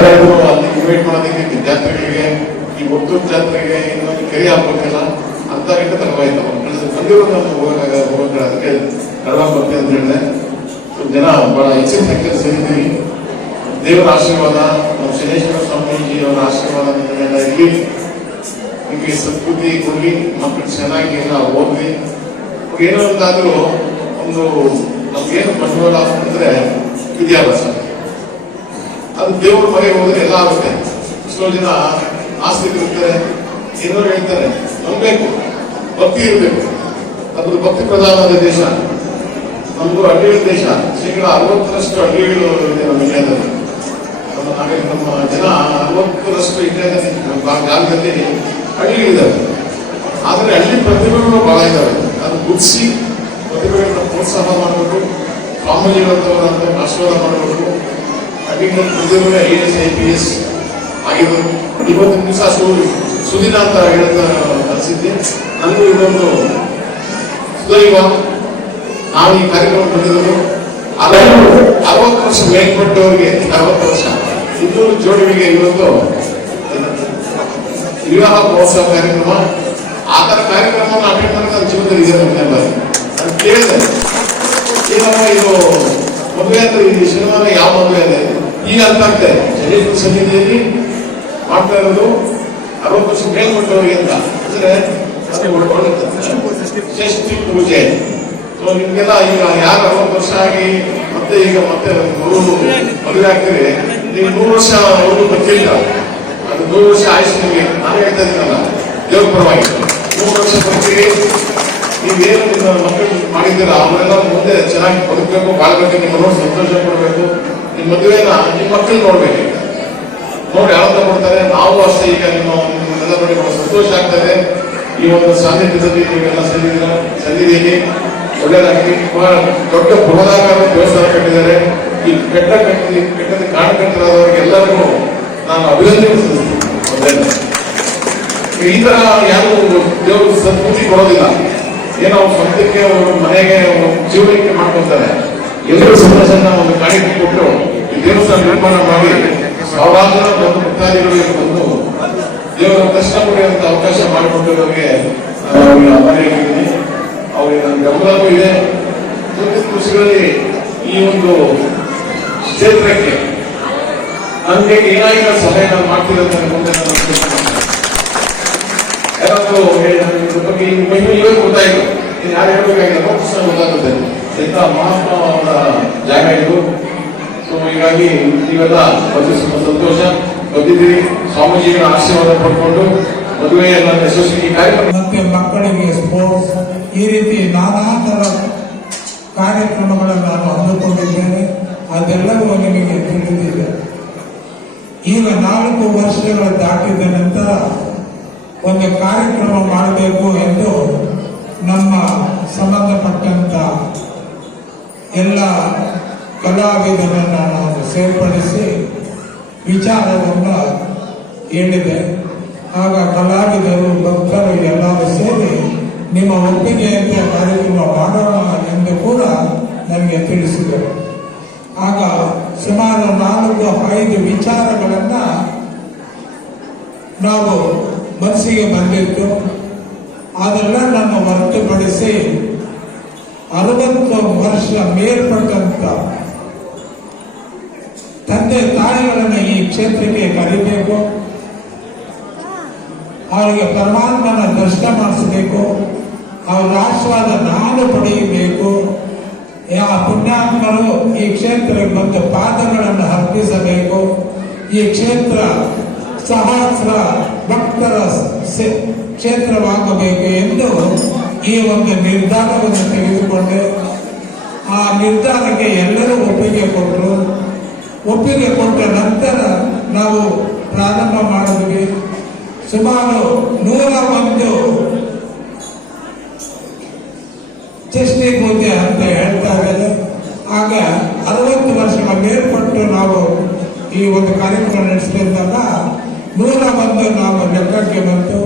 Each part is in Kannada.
ಯಾರಾದ್ರೂ ಅಲ್ಲಿ ಇನ್ವೈಟ್ ಮಾಡೋದಕ್ಕೆ ಜಾತ್ರೆಗಳಿಗೆ ಈ ಒತ್ತೂರು ಜಾತ್ರೆಗೆ ಇನ್ನೊಂದು ಕೆರೆ ಹಾಕ್ಬೇಕಲ್ಲ, ಅಂತ ಗಂಟೆ ತಗೋಯ್ತು ಬಂದಿರೋ ನಾವು ಹೋಗೋಕೆ ಹೋಗಕ್ಕೆ ಅದಕ್ಕೆ ಕಡವ ಬರ್ತೀನಿ ಅಂತ ಹೇಳಿದೆ. ಜನ ಬಹಳ ಹೆಚ್ಚಿನ ಸಂಖ್ಯೆ ಸೇರಿದ್ದೀವಿ. ದೇವರ ಆಶೀರ್ವಾದ, ನಮ್ಮ ಶನೇಶ್ವರ ಸ್ವಾಮೀಜಿ ಅವರ ಆಶೀರ್ವಾದ ನಿಮಗೆಲ್ಲ ಇರಲಿ. ನಿಮಗೆ ಸಂಸ್ಕೃತಿ ಕೊಡಲಿ. ಮಕ್ಕಳು ಚೆನ್ನಾಗಿ ಎಲ್ಲ ಓದಲಿ. ಏನೋ ಒಂದಾದ್ರೂ ಒಂದು ನಮ್ಗೇನು ಬಂಡವಾಳ ಅಂತಂದ್ರೆ ವಿದ್ಯಾಭ್ಯಾಸ. ಅದು ದೇವರ ಮನೆ ಹೋದ್ರೆ ಎಲ್ಲ ಆಗುತ್ತೆ. ಎಷ್ಟೋ ಜನ ಆಸ್ತಿ ಇರ್ತಾರೆ, ಏನೋ ಹೇಳ್ತಾರೆ, ನಂಬಬೇಕು, ಭಕ್ತಿ ಇರಬೇಕು. ಅದು ಭಕ್ತಿ ಪ್ರಧಾನವಾದ ದೇಶ. ನಮ್ದು ಹಳ್ಳಿಗಳ ದೇಶ. ಶೇಕಡ ಅರವತ್ತರಷ್ಟು ಹಳ್ಳಿಗಳು ಇದೆ ನಮ್ಮ ಇಂಡಿಯಾದಲ್ಲಿ. ನಾಗರಿಕ, ನಮ್ಮ ಜನ ಅರವತ್ತರಷ್ಟು ಇಂಡಿಯಾದಲ್ಲಿ ನಮ್ಮ ಜಾಗದಲ್ಲಿ ಹಳ್ಳಿಗಳಿದ್ದಾವೆ. ಆದರೆ ಹಳ್ಳಿ ಪ್ರತಿಭೆಗಳು ಬಹಳ ಇದ್ದಾವೆ. ಅದು ಗುಡಿಸಿ ಪ್ರತಿಭೆಗಳನ್ನ ಪ್ರೋತ್ಸಾಹ ಮಾಡಬೇಕು ಸ್ವಾಮೀಜಿಗಳಂತವರಂತ ಆಶೀರ್ವಾದ ಮಾಡಬೇಕು ಹಳ್ಳಿಗಳ ಪ್ರತಿಭೆ I S I P S ಆಗಿರೋ ಇವತ್ತಿನ ದಿವಸ ಸು ಸುದಿನ ಅಂತ ಹೇಳ್ತಾ ಕಲಿಸಿದ್ದೆ ನನಗೂ ಇದೊಂದು ಸುದೈವ. ನಾವು ಈ ಕಾರ್ಯಕ್ರಮ ಬಂದಿರೋದು ಅದನ್ನು ಅರವತ್ತು ವರ್ಷ ಮೇಲ್ಪಟ್ಟವರಿಗೆ ಅರವತ್ತು ವರ್ಷ. ಇನ್ನೂರು ಜೋಡಿಗೆ ಇವತ್ತು ವಿವಾಹ ಮಹೋತ್ಸವ ಕಾರ್ಯಕ್ರಮ. ಆ ಥರ ಕಾರ್ಯಕ್ರಮವನ್ನು ಅಟೆಂಡ್ ಮಾಡೋದು ನನ್ನ ಜೀವನದಲ್ಲಿ ಇದೆ ನನ್ನ ನಾನು ಕೇಳಿದೆ. ಏನಮ್ಮ ಇದು ಮದುವೆ ಅಂದ್ರೆ ಈ ಶನಿವಾರ ಯಾವ ಮದುವೆ ಇದೆ ಈಗ ಅರ್ಥ ಆಗ್ತದೆ ಜಡೇಶ್ವರ ಸನ್ನಿಧಿಯಲ್ಲಿ ಮಾಡ್ತಾ ಇರೋದು ಅರವತ್ತು ವರ್ಷ ಮೇಲ್ಪಟ್ಟವರಿಗೆ ಅಂತ. ಅಂದ್ರೆ ಷಷ್ಠಿ ಪೂಜೆ. ಸೊ ನಿಮ್ಗೆಲ್ಲ ಈಗ ಯಾರು ಅರವತ್ತು ವರ್ಷ ಆಗಿ ಮತ್ತೆ ಈಗ ಮತ್ತೆ ಮದುವೆ ಆಗ್ತೀರಿ ನೀವು ನೂರು ವರ್ಷ ಅವರು ಬರ್ತಿಲ್ಲ ಅದು ನೂರು ವರ್ಷ ಆಯುಷ್ ನಿಮಗೆ. ನಾನು ಹೇಳ್ತಾ ಇದ್ದೀನಲ್ಲ. ದೇವ್ರ ಪರವಾಗಿ. ನೂರು ವರ್ಷ ಬರ್ತೀರಿ. ನೀವೇನು ನಿಮ್ಮ ಮಕ್ಕಳು ಮಾಡಿದ್ದೀರ? ಅವರೆಲ್ಲ ಮುಂದೆ ಚೆನ್ನಾಗಿ ಬದುಕಬೇಕು ಬಾಳ್ಬೇಕು ನಿಮ್ಮ ನೋಡಿ ಸಂತೋಷ ಪಡಬೇಕು. ನಿಮ್ಮ ಮದುವೆನ ನಿಮ್ಮ ಮಕ್ಕಳು ನೋಡ್ಬೇಕು. ನೋಡಿ ಯಾವ ಕೊಡ್ತಾರೆ. ನಾವು ಅಷ್ಟೇ ಈಗ ನಿಮ್ಮ ನಿಮ್ಮೆಲ್ಲ ನೋಡಿ ಸಂತೋಷ ಆಗ್ತದೆ ಈ ಒಂದು ಸಾನ್ನಿಧ್ಯದಲ್ಲಿ ನೀವೆಲ್ಲ ಸಂದಿದ್ದೀರ ಸಂದಿದ್ದೀನಿ ಒಳ್ಳೆಯದಾಗಿ ಬಹಳ ದೊಡ್ಡ ಬೃಹದಾಕಾರ ದೇವಸ್ಥಾನ ಕಟ್ಟಿದ್ದಾರೆ. ಈ ಕಟ್ಟ ಕಟ್ಟಿ ಕಟ್ಟದ ಕಾರಣಕರ್ತರಾದವರಿಗೆಲ್ಲರಿಗೂ ನಾನು ಅಭಿನಂದನೆ ಈ ತರ ಯಾರು ದೇವರು ಸದ್ಬುದ್ಧಿ ಕೊಡೋದಿಲ್ಲ. ಏನೋ ಸ್ವಂತಕ್ಕೆ ಅವರು ಮನೆಗೆ ಜೀವನಕ್ಕೆ ಮಾಡ್ಕೊತಾರೆ ಎಲ್ಲರೂ ಸಂತೋಷನ ಒಂದು ಕಾಣಿಕೆ ಕೊಟ್ಟು ದೇವಸ್ಥಾನ ನಿರ್ಮಾಣ ಮಾಡಿ ಸಾವಿರ ಒಂದು ಭಕ್ತಾದಿಗಳಿಗೆ ಬಂದು ದೇವರ ಕಷ್ಟ ಪಡೆಯುವಂತ ಅವಕಾಶ ಮಾಡಿಕೊಟ್ಟಿರೋರಿಗೆ ನಾನು ಅವರಿಗೆ ಆಭಾರಿಯಾಗಿದ್ದೀನಿ ಅವರಿಗೆ ನನ್ನ ಗಮನವೂ ಇದೆ. ಮುಂದಿನ ಕೃಷಿಗಳಲ್ಲಿ ಈ ಒಂದು ಕ್ಷೇತ್ರಕ್ಕೆ ನನಗೆ ಏನಾಗಿರೋ ಸಲಹೆ ನಾನು ಮಾಡ್ತೀನಿ ಅಂತ ಮುಂದೆ ನಾನು ಯಾರಾದರೂ ಇದ್ರ ಬಗ್ಗೆ ಇದು? ಗೊತ್ತಾಯ್ತು ಇನ್ನು ಯಾರು ಹೇಳಬೇಕಾಗಿಲ್ಲ ಪುಸ್ತಕ ಗೊತ್ತಾಗುತ್ತೆ ಎಂತ ಮಹಾತ್ಮ ಜಾಗ ಇದು. ಸೊ ಹೀಗಾಗಿ ನೀವೆಲ್ಲ ತುಂಬ ಸಂತೋಷ ಬಂದಿದ್ದೀರಿ. ಸ್ವಾಮೀಜಿಗಳ ಆಶೀರ್ವಾದ ಪಡ್ಕೊಂಡು ಮದುವೆಯನ್ನ ಯಶಸ್ವಿ ಕಾರ್ಯಕ್ರಮ ಮತ್ತೆ ಮಕ್ಕಳಿಗೆ ಸ್ಪೋರ್ಟ್ಸ್ ಈ ರೀತಿ ನಾನಾ ತರ ಕಾರ್ಯಕ್ರಮಗಳನ್ನು ನಾನು ಹಮ್ಮಿಕೊಂಡಿದ್ದೇನೆ. ಅದೆಲ್ಲವೂ ನಿಮಗೆ ತಿಳಿದಿದೆ. ಈಗ ನಾಲ್ಕು ವರ್ಷಗಳ ದಾಟಿದ ನಂತರ ಒಂದು ಕಾರ್ಯಕ್ರಮ ಮಾಡಬೇಕು ಎಂದು ನಮ್ಮ ಸಂಬಂಧಪಟ್ಟಂತ ಎಲ್ಲ ಕಲಾವಿದರನ್ನು ನಾನು ಸೇರ್ಪಡಿಸಿ ವಿಚಾರವನ್ನು ಹೇಳಿದೆ. ಆಗ ಕಲಾವಿದರು, ಭಕ್ತರು ಎಲ್ಲರೂ ಸೇರಿ ನಿಮ್ಮ ಒಪ್ಪಿಗೆಯಂತೆ ಕಾರ್ಯಕ್ರಮ ಮಾಡೋಣ ಎಂದು ಕೂಡ ನನಗೆ ತಿಳಿಸಿದರು. ಆಗ ಸುಮಾರು ನಾಲ್ಕು, ಐದು ವಿಚಾರಗಳನ್ನು ನಾವು ಮನಸ್ಸಿಗೆ ಬಂದಿತ್ತು ಅದೆಲ್ಲ ನಮ್ಮ ಹೊರತುಪಡಿಸಿ ಅರವತ್ತು ವರ್ಷ ಮೇಲ್ಪಟ್ಟಂತ ತಂದೆ ತಾಯಿಗಳನ್ನು ಈ ಕ್ಷೇತ್ರಕ್ಕೆ ಕರಿಬೇಕು. ಅವರಿಗೆ ಪರಮಾತ್ಮನ ದರ್ಶನ ಮಾಡಿಸಬೇಕು. ಅವರ ಆಶೀರ್ವಾದ ನಾನು ಪಡೆಯಬೇಕು. ಆ ಪುಣ್ಯಾತ್ಮರು ಈ ಕ್ಷೇತ್ರಕ್ಕೆ ಬಂದು ಪಾದಗಳನ್ನು ಅರ್ಪಿಸಬೇಕು. ಈ ಕ್ಷೇತ್ರ ಸಹಸ್ರ ಕ್ಷೇತ್ರವಾಗಬೇಕು ಎಂದು ಈ ಒಂದು ನಿರ್ಧಾರವನ್ನು ತೆಗೆದುಕೊಂಡೆ. ಆ ನಿರ್ಧಾರಕ್ಕೆ ಎಲ್ಲರೂ ಒಪ್ಪಿಗೆ ಕೊಟ್ಟರು. ಒಪ್ಪಿಗೆ ಕೊಟ್ಟ ನಂತರ ನಾವು ಪ್ರಾರಂಭ ಮಾಡಿದ್ವಿ. ಸುಮಾರು ನೂರ ಒಂದು ಚಷ್ಟಿ ಪೂಜೆ ಅಂತ ಹೇಳ್ತಾ ಇದ್ದಾರೆ ಆಗ ಅರವತ್ತು ವರ್ಷಗಳ ಮೇಲ್ಪಟ್ಟು ನಾವು ಈ ಒಂದು ಕಾರ್ಯಕ್ರಮ ನಡೆಸಿದಾಗ ನೂರ ಒಂದು ನಾವು ಲೆಕ್ಕಕ್ಕೆ ಬಂತು.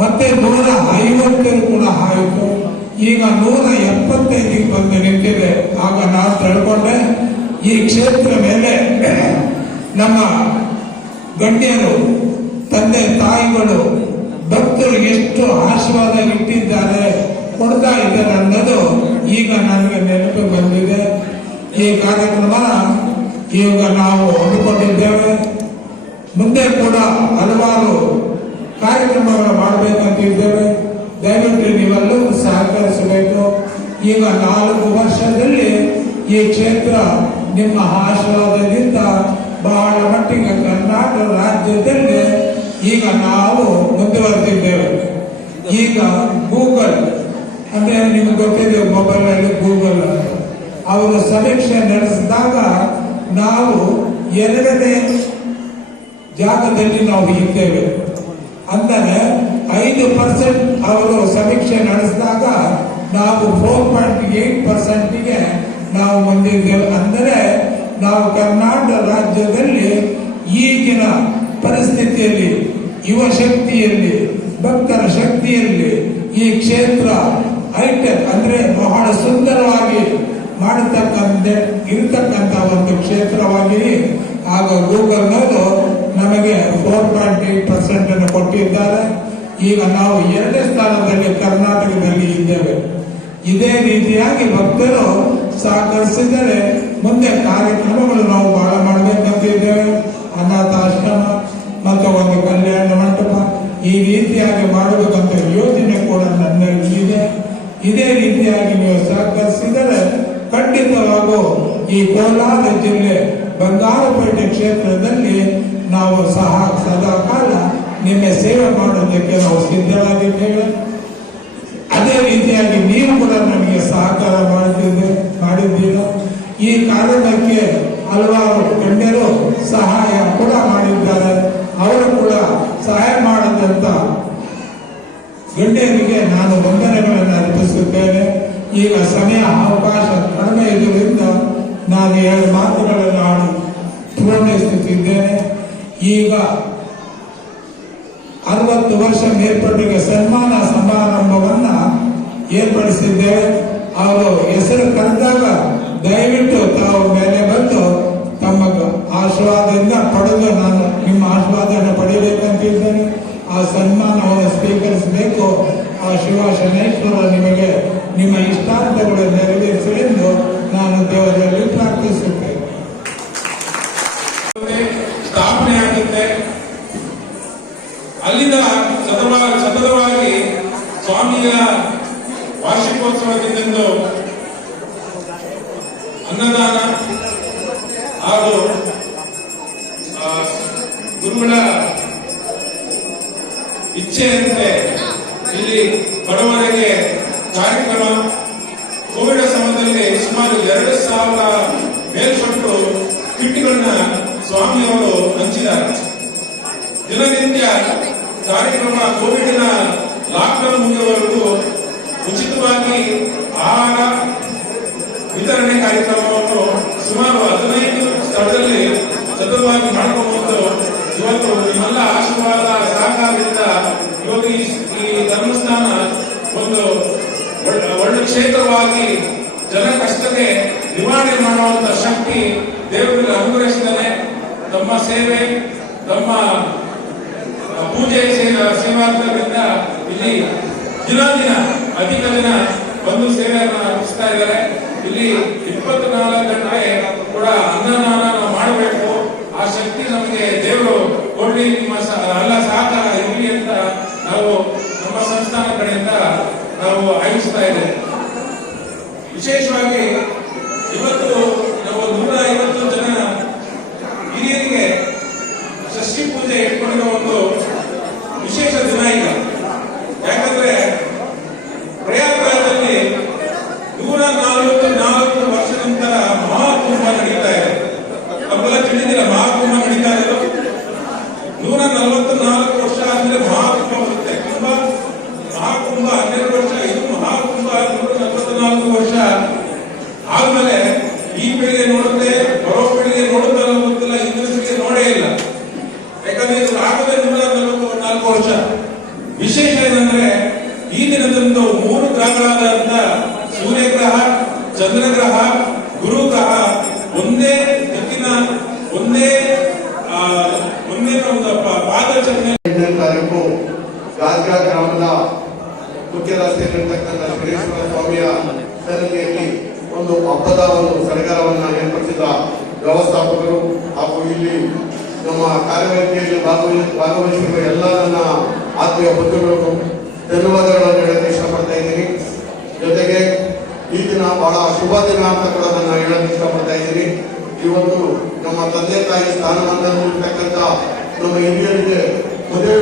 ಮತ್ತೆ ನೂರ ಐವತ್ತರು ಕೂಡ ಆಯಿತು ಈಗ ನೂರ ಎಪ್ಪತ್ತೈದಿಗೆ ಬಂದು ನಿಂತಿದೆ ಆಗ ನಾನು ತಿಳ್ಕೊಂಡೆ, ಈ ಕ್ಷೇತ್ರ ಮೇಲೆ ನಮ್ಮ ಗಣ್ಯರು, ತಂದೆ, ತಾಯಿಗಳು, ಭಕ್ತರು ಎಷ್ಟು ಆಶೀರ್ವಾದ ಇಟ್ಟಿದ್ದಾರೆ, ಕೊಡ್ತಾ ಇದ್ದಾರೆ ಅನ್ನೋದು ಈಗ ನನಗೆ ನೆನಪು ಬಂದಿದೆ. ಈ ಕಾರ್ಯಕ್ರಮ, ಈಗ ನಾವು ಹಮ್ಮಿಕೊಂಡಿದ್ದೇವೆ ಮುಂದೆ ಕೂಡ ಹಲವಾರು ಕಾರ್ಯಕ್ರಮಗಳು ಮಾಡಬೇಕಂತ ಇದ್ದೇವೆ. ದಯವಿಟ್ಟು ನೀವೆಲ್ಲರೂ ಸಹಕರಿಸಬೇಕು. ಈಗ ನಾಲ್ಕು ವರ್ಷದಲ್ಲಿ ಈ ಕ್ಷೇತ್ರ ನಿಮ್ಮ ಆಶೀರ್ವಾದದಿಂದ ಬಹಳ ಮಟ್ಟಿಗೆ ಕರ್ನಾಟಕ ರಾಜ್ಯದಲ್ಲಿ ಈಗ ನಾವು ಮುಂದುವರೆದಿದ್ದೇವೆ. ಈಗ ಗೂಗಲ್ ಅಂದ್ರೆ ನಿಮ್ಗೆ ಗೊತ್ತಿದೆ ಮೊಬೈಲ್ ಅಲ್ಲಿ ಗೂಗಲ್ ಅವರು ಸಮೀಕ್ಷೆ ನಡೆಸಿದಾಗ ನಾವು ಎರಡನೇ ಜಾಗದಲ್ಲಿ ನಾವು ಇದ್ದೇವೆ. ಅಂದರೆ ಐದು ಪರ್ಸೆಂಟ್ ಅವರು ಸಮೀಕ್ಷೆ ನಡೆಸಿದಾಗ ನಾವು ಫೋರ್ ಪಾಯಿಂಟ್ ಏಟ್ ಪರ್ಸೆಂಟ್ಗೆ ನಾವು ಹೊಂದಿದ್ದೇವೆ ಅಂದರೆ ನಾವು ಕರ್ನಾಟಕ ರಾಜ್ಯದಲ್ಲಿ ಈಗಿನ ಪರಿಸ್ಥಿತಿಯಲ್ಲಿ, ಯುವ ಶಕ್ತಿಯಲ್ಲಿ, ಭಕ್ತರ ಶಕ್ತಿಯಲ್ಲಿ ಈ ಕ್ಷೇತ್ರ ಹೈಟೆಕ್ ಅಂದರೆ ಬಹಳ ಸುಂದರವಾಗಿ ಮಾಡತಕ್ಕಂತೆ ಇರತಕ್ಕಂತ ಒಂದು ಕ್ಷೇತ್ರವಾಗಿ ಆಗ ಗೂಗಲ್ನವರು ನಮಗೆ ಫೋರ್ ಪಾಯಿಂಟ್ ಏಟ್ ಪರ್ಸೆಂಟ್ ಅನ್ನು ಕೊಟ್ಟಿದ್ದಾರೆ. ಈಗ ನಾವು ಎರಡನೇ ಸ್ಥಾನದಲ್ಲಿ ಕರ್ನಾಟಕದಲ್ಲಿ ಇದ್ದೇವೆ. ಇದೇ ರೀತಿಯಾಗಿ ಭಕ್ತರು ಸಹಕರಿಸಿದರೆ ಮುಂದೆ ಕಾರ್ಯಕ್ರಮಗಳು ನಾವು ಬಹಳ ಮಾಡಬೇಕಂತ ಇದ್ದೇವೆ. ಅನಾಥಾಶ್ರಮ ಮತ್ತು ಒಂದು ಕಲ್ಯಾಣ ಮಂಟಪ, ಈ ರೀತಿಯಾಗಿ ಮಾಡಬೇಕಂತ ಯೋಜನೆ ಕೂಡ ನನ್ನಲ್ಲಿ ಇದೆ. ಇದೇ ರೀತಿಯಾಗಿ ನೀವು ಸಹಕರಿಸಿದರೆ ಖಂಡಿತವಾಗೂ ಈ ಕೋಲಾರ ಜಿಲ್ಲೆ ಬಂಗಾರಪೇಟೆ ಕ್ಷೇತ್ರದಲ್ಲಿ ನಾವು ಸಹ ಸದಾ ಕಾಲ ನಿಮ್ಮ ಸೇವೆ ಮಾಡೋದಕ್ಕೆ ನಾವು ಸಿದ್ಧರಾಗಿದ್ದೇವೆ. ಅದೇ ರೀತಿಯಾಗಿ ನೀವು ಕೂಡ ನಮಗೆ ಸಹಕಾರ ಮಾಡುತ್ತಿದ್ದೆ ಮಾಡಿದ್ದೀರ? ಈ ಕಾರಣಕ್ಕೆ ಹಲವಾರು ಗಣ್ಯರು ಸಹಾಯ ಕೂಡ ಮಾಡಿದ್ದಾರೆ. ಅವರು ಕೂಡ ಸಹಾಯ ಮಾಡದಂತ ಗಣ್ಯರಿಗೆ ನಾನು ವಂದನೆಗಳನ್ನು ಅರ್ಪಿಸುತ್ತೇನೆ. ಈಗ ಸಮಯ, ಅವಕಾಶ ಕಡಿಮೆ ಇರುವುದರಿಂದ ನಾನು ಎರಡು ಮಾತುಗಳನ್ನು ಆಡಿ ಪೂರ್ಣೈಸುತ್ತಿದ್ದೇನೆ ಈಗ ಅರವತ್ತು ವರ್ಷ ಮೇಲ್ಪಟ್ಟಿಗೆ ಸನ್ಮಾನ ಸಮಾರಂಭವನ್ನ ಏರ್ಪಡಿಸಿದ್ದೇವೆ. ಅವರು ಹೆಸರು ಕರೆದಾಗ ದಯವಿಟ್ಟು ತಾವು ಮೇಲೆ ಬಂದು ತಮ್ಮ ಆಶೀರ್ವಾದದಿಂದ ಪಡೆದು ನಾನು ನಿಮ್ಮ ಆಶೀರ್ವಾದನ ಪಡೆಯಬೇಕಂತಿದ್ದೇನೆ ಆ ಸನ್ಮಾನವನ್ನು ಸ್ವೀಕರಿಸಬೇಕು. ಆ ಶಿವ ಶನೇಶ್ವರ ನಿಮಗೆ ನಿಮ್ಮ ಇಷ್ಟಾರ್ಥಗಳು ನೆರವೇರಿಸಲೆಂದು ನಾನು ದೇವರಲ್ಲಿ ಪ್ರಾರ್ಥಿಸುತ್ತೇನೆ ಸ್ಥಾಪನೆ ಆಗುತ್ತೆ ಅಲ್ಲಿಂದ ಸತತವಾಗಿ ಸತತವಾಗಿ ಸ್ವಾಮಿಯ ವಾರ್ಷಿಕೋತ್ಸವದಿಂದಂದು ಅನ್ನದಾನ ಹಾಗೂ ಗುರುಗಳ ಇಚ್ಛೆಯಂತೆ ಇಲ್ಲಿ ಬಡವರಿಗೆ ಕಾರ್ಯಕ್ರಮ. ಕೋವಿಡ್ ಸಮಯದಲ್ಲಿ ಸುಮಾರು ಎರಡು ಸಾವಿರ ಮೇಲ್ಪಟ್ಟು ಕಿಟ್ಗಳನ್ನ ಸ್ವಾಮಿಯವರು ಹಂಚಿದ್ದಾರೆ. ದಿನನಿತ್ಯ ಕಾರ್ಯಕ್ರಮ ಕೋವಿಡ್ನ ಲಾಕ್ಡೌನ್ ಮುಗಿಯುವವರೆಗೂ ಉಚಿತವಾಗಿ ಆಹಾರ ವಿತರಣೆ ಕಾರ್ಯಕ್ರಮವನ್ನು ಸುಮಾರು ಹದಿನೈದು ಸ್ಥಳದಲ್ಲಿ ಸತತವಾಗಿ ಮಾಡಿಕೊಂಡು ಇವತ್ತು ನಿಮ್ಮೆಲ್ಲ ಆಶೀರ್ವಾದ ಸಹಕಾರದಿಂದ ಇವತ್ತು ಈ ಧರ್ಮಸ್ಥಾನ ಒಂದು ಒಳ್ಳೆ ಕ್ಷೇತ್ರವಾಗಿ ಜನ ಕಷ್ಟಕ್ಕೆ ನಿವಾರಣೆ ಮಾಡುವಂತ ಶಕ್ತಿ ದೇವರಿಗೆ ಅನುಗ್ರಹಿಸಿದ್ದಾನೆ. ತಮ್ಮ ಸೇವೆ, ತಮ್ಮ ಪೂಜೆ ಸೇವಾ ಸೇವಾರ್ಥದಿಂದ ಇಲ್ಲಿ ದಿನ ದಿನ, ಅಧಿಕ ಬಂದು ಸೇವೆಯನ್ನು ಅರ್ಪಿಸ್ತಾ ಇದ್ದಾರೆ. ಇಲ್ಲಿ ಇಪ್ಪತ್ನಾಲ್ಕು ಗಂಟೆ ಕೂಡ ಅನ್ನದಾನ ನಾವು ಮಾಡಬೇಕು. ಆ ಶಕ್ತಿ ನಮಗೆ ದೇವರು ಕೊಡ್ಲಿ, ನಿಮ್ಮ ಅಲ್ಲ ಸಹಕಾರ ಇರಲಿ ಅಂತ ನಾವು ನಮ್ಮ ಸಂಸ್ಥಾನ ಕಡೆಯಿಂದ ನಾವು ಆಯೋಜಿಸ್ತಾ ಇದ್ದೇವೆ. ವಿಶೇಷವಾಗಿ ಇವತ್ತು ನಾವು ನೂರ ಐವತ್ತು ಜನ ಹಿರಿಯರಿಗೆ ಷಷ್ಠಿ ಪೂಜೆ ಇಟ್ಕೊಂಡಿರೋ ಒಂದು ವಿಶೇಷ ದಿನ ಈಗ ಯಾಕಂದ್ರೆ ಪ್ರಯಾಗ್ರಾಜಲ್ಲಿ ನೂರ ನಲವತ್ತು ನಾಲ್ಕು ವರ್ಷ ನಂತರ ಮಹಾಕುಂಭ ನಡೀತಾ ಇದೆ ನಮ್ಗೆಲ್ಲ ತಿಳಿದಿಲ್ಲ ಮಹಾಕುಂಭ ನಡೀತಾ ಇರೋದು ನೂರ ನಲವತ್ತು ನಾಲ್ಕು ವರ್ಷ ಆದ್ಮೇಲೆ ಮಹಾಕುಂಭ ಬರುತ್ತೆ ಕುಂಭ ಮಹಾಕುಂಭ ಹನ್ನೆರಡು ವರ್ಷ ಇದು ಮಹಾಕುಂಭ ನೂರ ನಲವತ್ನಾಲ್ಕು ವರ್ಷ ಆದ್ಮೇಲೆ ಈ ಪೀಳಿಗೆ ನೋಡುತ್ತೆ ಬರೋ ಪೀಳಿಗೆ ನೋಡುತ್ತಲ್ಲ ಗೊತ್ತಿಲ್ಲ ಹಿಂದಿನ ಪೀಳಿಗೆ ನೋಡೇ ಇಲ್ಲ ಯಾಕಂದ್ರೆ ಇದು ಆಗದೆ ನೂರ ನಲವತ್ತು ನಾಲ್ಕು ವರ್ಷ ವಿಶೇಷ ಏನಂದ್ರೆ ಈ ದಿನದಂದು ಮೂರು ಗ್ರಹಗಳಾದಂತ ಸೂರ್ಯಗ್ರಹ ಚಂದ್ರಗ್ರಹ ಗುರು ಗ್ರಹ ಒಂದೇ ದಿಕ್ಕಿನ ಒಂದೇ ಆ, ಒಂದೇ ರಾಜ ಗ್ರಾಮದ ಮುಖ್ಯ ರಸ್ತೆಯಲ್ಲಿರ್ತಕ್ಕಂಥ ಶ್ರೀಶ್ವರ ಸ್ವಾಮಿಯ ಸನ್ನಿಧಿಯಲ್ಲಿ ಒಂದು ಹಬ್ಬದ ಒಂದು ಸಡಗರವನ್ನು ಏರ್ಪಡಿಸಿದ ವ್ಯವಸ್ಥಾಪಕರು ಹಾಗೂ ಇಲ್ಲಿ ನಮ್ಮ ಕಾರ್ಯವೇದಿಕೆಯಲ್ಲಿ ಭಾಗವಹಿಸಿ ಭಾಗವಹಿಸಿರುವ ಎಲ್ಲ ನನ್ನ ಆತ್ಮೀಯ ಬಂಧುಗಳಿಗೂ ಧನ್ಯವಾದಗಳನ್ನು ಹೇಳಕ್ಕೆ ಇಷ್ಟಪಡ್ತಾ ಇದ್ದೀನಿ. ಜೊತೆಗೆ ಈ ದಿನ ಬಹಳ ಶುಭ ದಿನ ಅಂತ ಕೂಡ ನಾನು ಹೇಳಕ್ಕೆ ಇಷ್ಟಪಡ್ತಾ ಇದ್ದೀನಿ. ಇವತ್ತು ನಮ್ಮ ತಂದೆ ತಾಯಿ ಸ್ಥಾನಮಾನದಲ್ಲಿರ್ತಕ್ಕಂಥ ನಮ್ಮ ಹಿರಿಯರಿಗೆ ಮದುವೆ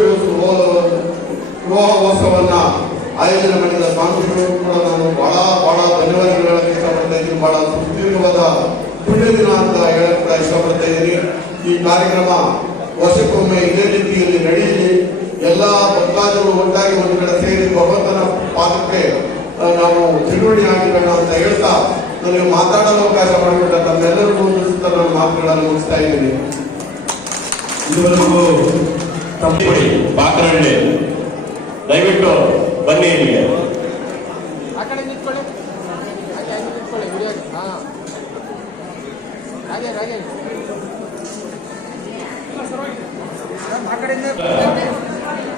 ಆಯೋಜನೆ ಮಾಡಿದ ಸ್ವಾಮಿಗಳು ಕೂಡ ನಾನು ಬಹಳ ಬಹಳ ಧನ್ಯವಾದಗಳನ್ನು ಇಷ್ಟಪಡ್ತಾ ಇದ್ದೀನಿ. ಬಹಳ ಸುದೀರ್ಘವಾದ ಪುಣ್ಯ ದಿನ ಅಂತ ಹೇಳಕ್ ಇಷ್ಟಪಡ್ತಾ ಇದ್ದೀನಿ. ಈ ಕಾರ್ಯಕ್ರಮ ವರ್ಷಕ್ಕೊಮ್ಮೆ ಇದೇ ರೀತಿಯಲ್ಲಿ ನಡೆಯಲಿ. ಎಲ್ಲ ಭಕ್ತಾದಿಗಳು ಒಟ್ಟಾಗಿ ಒಂದು ಕಡೆ ಸೇರಿ ಭಗವಂತನ ಪಾದಕ್ಕೆ ನಾವು ತಿಳುವಳಿ ಆಗಿರೋಣ ಅಂತ ಹೇಳ್ತಾ ನನಗೆ ಮಾತಾಡಲು ಅವಕಾಶ ಮಾಡಿಕೊಟ್ಟ ತಮ್ಮೆಲ್ಲರಿಗೂ ಒಂದು ಸುತ್ತ ನಾನು ಮಾತುಗಳನ್ನು ಮುಗಿಸ್ತಾ ಇದ್ದೀನಿ. ಇದುವರೆಗೂ ತಪ್ಪಿ ಬಾಕರಹಳ್ಳಿ. ದಯವಿಟ್ಟು ಬನ್ನಿ ಇಲ್ಲಿಗೆ.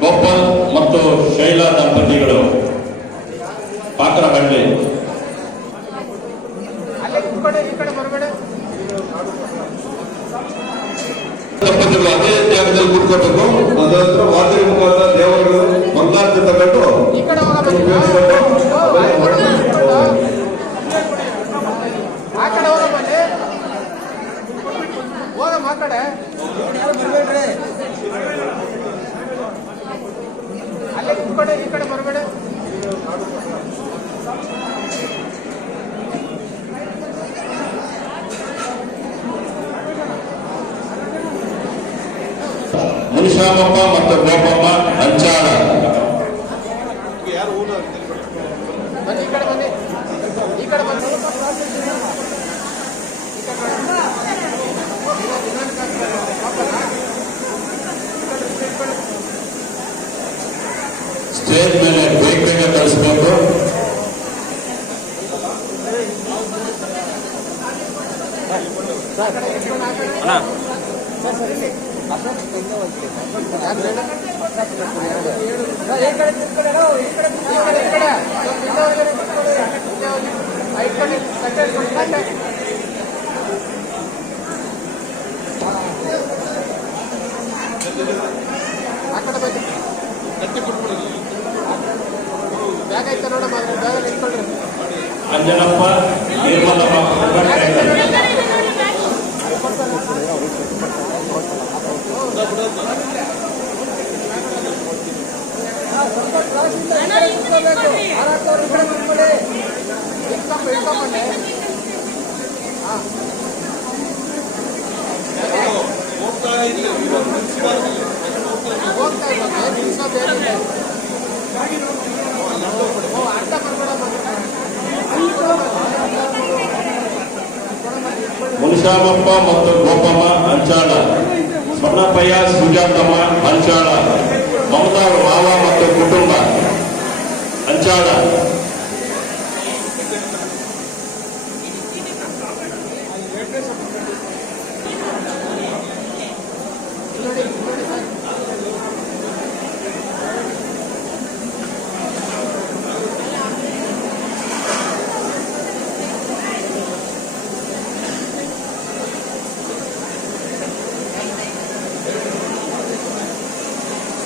ಗೋಪಾಲ್ ಮತ್ತು ಶೈಲಾ ದಂಪತಿಗಳು. ಪಾತ್ರ ಅಲ್ಲೇ ನಿಂತ್ಕೊಳ್ಳಿ ಈ ಕಡೆ ಬರಬೇಡ ದಂಪತಿಗಳು ಅದೇ ಜಾಗದಲ್ಲಿ ಕೂತ್ಕೋಬೇಕು ಅದರ ಹತ್ರ ವಾದ್ಯ ಮುಖಾಂತರ ದೇವರುಗಳು ಮಂದಾರ್ಥ ತಗೊಂಡು ಈ ಕಡೆ ಹೋಗಬೇಕು ಆ ಕಡೆ ಹೋಗಬಲ್ಲಿ ಹೋಗಮ್ಮ ಆ ಕಡೆ ಅಲ್ಲೇ ನಿಂತ್ಕೊಳ್ಳಿ ಈ ಕಡೆ ಬರಬೇಡ ಮುನಿಶಾಮಪ್ಪ ಮತ್ತು ಗೋಪಮ್ಮ ಹಂಚಾಳ ಬನ್ನಿ ಈ ಕಡೆ ಬನ್ನಿ ಈ ಕಡೆ ಬನ್ನಿ ಸ್ಟೇಜ್ ಮೇಲೆ ಬೇಗ ಬೇಗ ಕಳಿಸ್ಬೇಕು ಬ್ಯಾಗ್ ಐತೆ ನೋಡಮ್ಮ ಅದ್ರ ಬ್ಯಾಗಲ್ಲಿ ಇಟ್ಕೊಳ್ರಿ ಅಂಜನಪ್ಪ ಮುನಿಶಾಮಪ್ಪ ಮತ್ತು ಗೋಪಮ್ಮ ಹಂಚಾಳ. ಸ್ವರ್ಣಪ್ಪಯ್ಯ ಸುಜಾತಮ್ಮ ಹಂಚಾಳ. ಮಮತಾ ಮಾವ ಮತ್ತು ಕುಟುಂಬ ಹಂಚಾಳ.